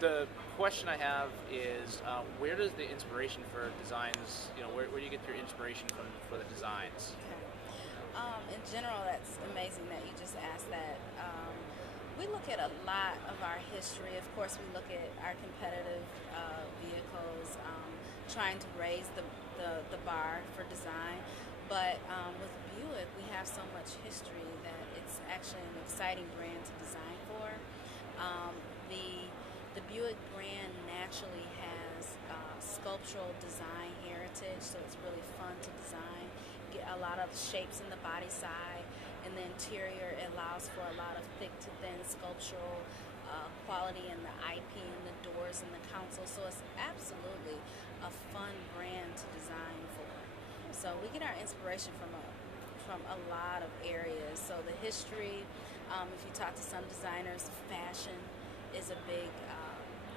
The question I have is, where does the inspiration for designs, where do you get your inspiration from for the designs? In general, that's amazing that you just asked that. We look at a lot of our history. Of course, we look at our competitive vehicles, trying to raise the bar for design. But with Buick, we have so much history that it's actually an exciting brand to design for. The Buick brand naturally has sculptural design heritage, so it's really fun to design. Get a lot of shapes in the body side, and the interior allows for a lot of thick to thin sculptural quality in the IP and the doors and the console. So it's absolutely a fun brand to design for. So we get our inspiration from a lot of areas. So the history, if you talk to some designers, fashion is a big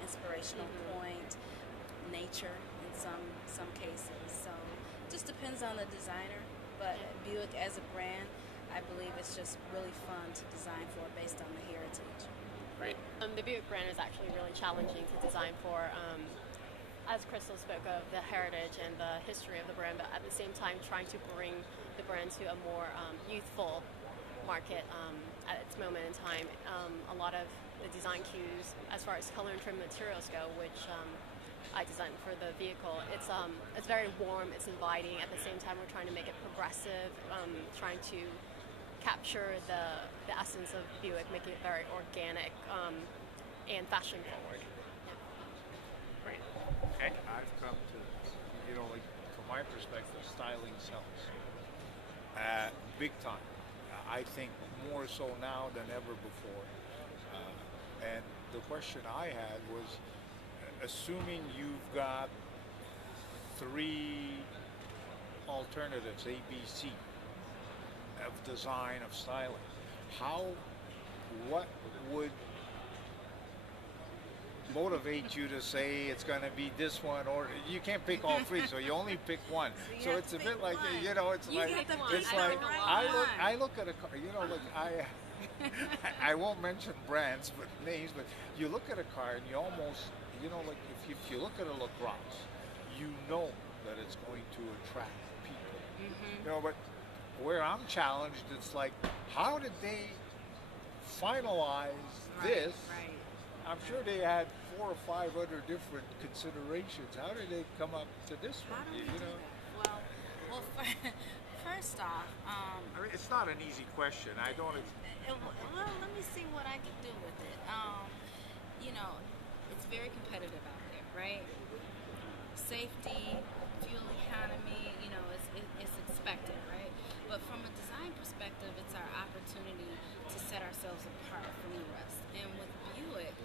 inspirational point. Nature in some cases. So it just depends on the designer. But Buick as a brand, I believe it's just really fun to design for based on the heritage. Right. The Buick brand is actually really challenging to design for. As Crystal spoke of the heritage and the history of the brand, but at the same time trying to bring the brand to a more youthful market at its moment in time. A lot of the design cues, as far as color and trim materials go, which I designed for the vehicle, it's very warm, it's inviting. At the same time, we're trying to make it progressive, trying to capture the essence of Buick, making it very organic and fashion forward. Great. Okay. I've come to, like, from my perspective, styling sells. Big time. I think more so now than ever before. And the question I had was, assuming you've got three alternatives, A, B, C, of design, of styling, what would motivate you to say it's going to be this one, or you can't pick all three, so you only pick one. So it's a bit like, I look at a car, like I won't mention brands, but names, but you look at a car and you almost, like if you look at a LaCrosse, you know that it's going to attract people. But where I'm challenged, it's like, how did they finalize this? Right. I'm sure they had 4 or 5 other different considerations. How did they come up to this one? How do we do that? Well, first off, I mean, it's not an easy question. I don't. well, let me see what I can do with it. It's very competitive out there, right? Safety, fuel economy, it's expected, right? But from a design perspective, it's our opportunity to set ourselves apart from the rest. And with Buick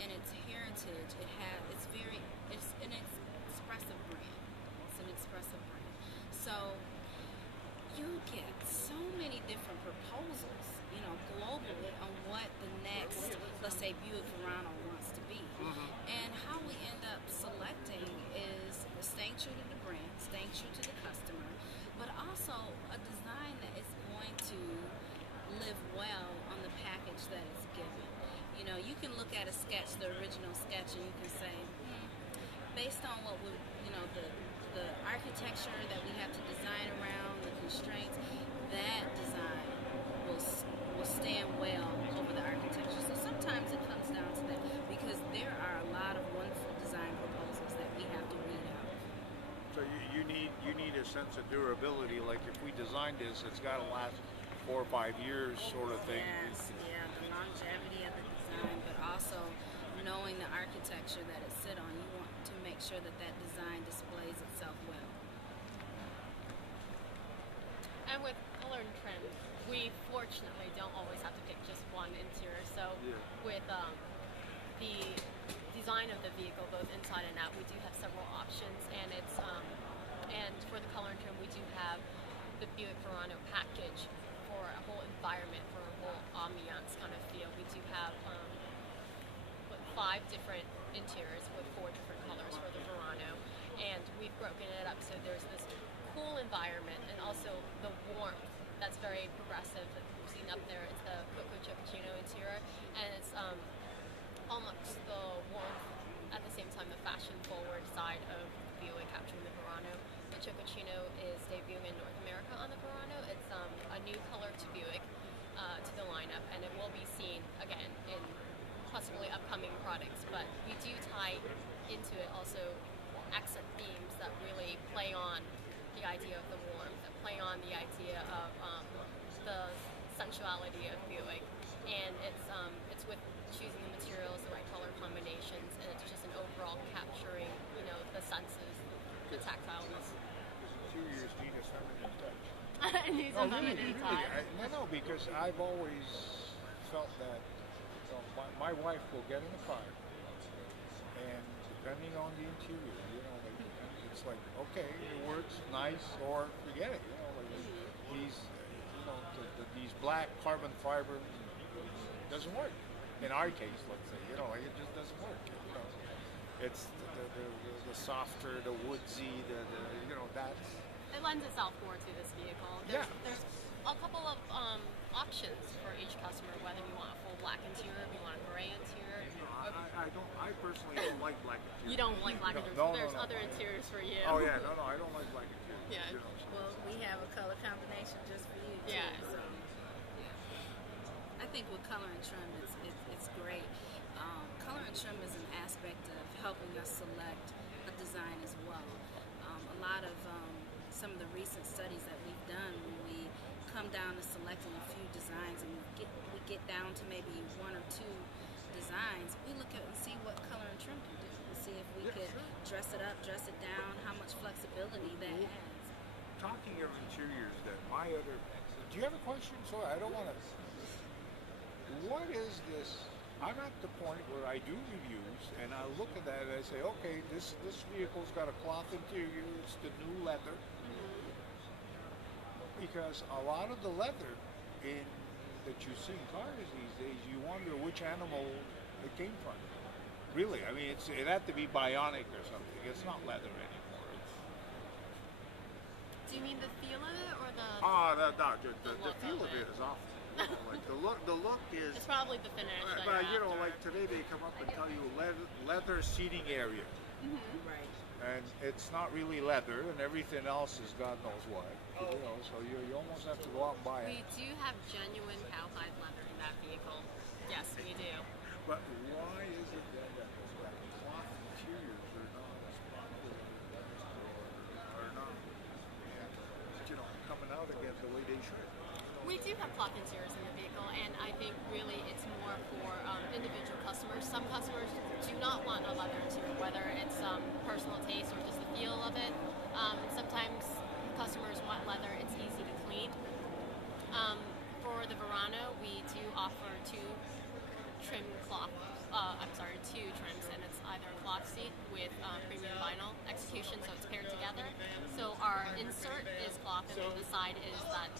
and its heritage, it's an expressive brand. It's an expressive brand. So you get so many different proposals, globally on what the next, let's say, Buick Verano wants to be. And how we end up selecting is staying true to the brand, staying true to the customer, but also a design that is going to live well on the package that it's given. You can look at a sketch, the original sketch, and you can say, based on what the architecture that we have to design around, the constraints, that design will stand well over the architecture. So sometimes it comes down to that, because there are a lot of wonderful design proposals that we have to weed out. So you need a sense of durability. Like, if we design this, it's got to last 4 or 5 years, sort of thing. Yes, yeah, the longevity of the design, but also knowing the architecture that it sit on. You want to make sure that design displays itself well. And with color and trim, we fortunately don't always have to pick just one interior. So with the design of the vehicle, both inside and out, we do have several options, and and for the color and trim, we do have the Buick Verano package for a whole environment, for a whole ambiance kind of feel. We do have 5 different interiors with 4 different colors for the Verano, and we've broken it up so there's this cool environment and also the warmth that's very progressive that we've seen up there. It's the Coco Chocachino interior, and it's almost the Tino is debuting in North America on the Verano. It's a new color to Buick to the lineup, and it will be seen again in possibly upcoming products. But we do tie into it also accent themes that really play on the idea of the warmth, that play on the idea of the sensuality of Buick, and it's with choosing the materials, the right color combinations, and it's just an overall capturing, the senses, the tactileness. Interiors need a feminine touch. It needs a feminine touch. No, because I've always felt that my wife will get in the car, and depending on the interior, it's like, okay, it works, nice, or forget it. These, these black carbon fiber doesn't work. In our case, let's say, it just doesn't work. It's the softer, the woodsy, that's. It lends itself more to this vehicle. There's a couple of options for each customer, whether you want a full black interior, if you want a gray interior. I personally don't like black interior. You don't like black interior? There's other interiors for you. Oh yeah, no, I don't like black interior. Yeah. Well, we have a color combination just for you too. Yeah. So, yeah. I think with color and trim, it's great. Color and trim is an aspect of helping us select a design as well. A lot of some of the recent studies that we've done, when we come down to selecting a few designs and we get down to maybe one or two designs, we look at and see what color and trim can do, and see if we could dress it up, dress it down, how much flexibility that adds. Talking of interiors, do you have a question? Sorry, I don't want to. What is this? I'm at the point where I do reviews and I look at that and I say, okay, this vehicle's got a cloth interior, it's the new leather. Because a lot of the leather that you see in cars these days, you wonder which animal it came from. Really, I mean, it had to be bionic or something. It's not leather anymore. Do you mean the feel of it or the? The feel of it is awful. Like the look is. It's probably the finish. But like today they come up and tell you leather seating area. Right. And it's not really leather, and everything else is God knows what. So you almost have to go out and buy it. We do have genuine cowhide leather in that vehicle. Yes, we do. But why is it then that cloth interiors are not as popular or not, coming out again the way they should? We do have cloth interiors in the vehicle, and I think really it's more for individual customers. Some customers do not want a leather interior, whether it's personal taste or just the feel of it. Sometimes customers want leather, it's easy to clean. For the Verano, we do offer two trims, and it's either a cloth seat with premium vinyl execution, so it's paired together. So our insert is cloth, and then the side is that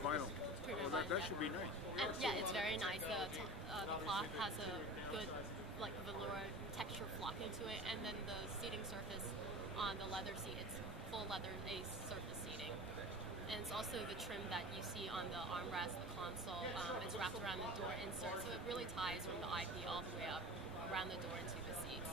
vinyl. Premium That vinyl. should be nice. And yeah, it's very nice. The cloth has a good velour texture flocking to it, and then the seating surface on the leather seat, it's full leather ACE surface seating. And it's also the trim that you see on the armrest, the console. It's wrapped around the door insert, so it really ties from the IP all the way up around the door into the seats.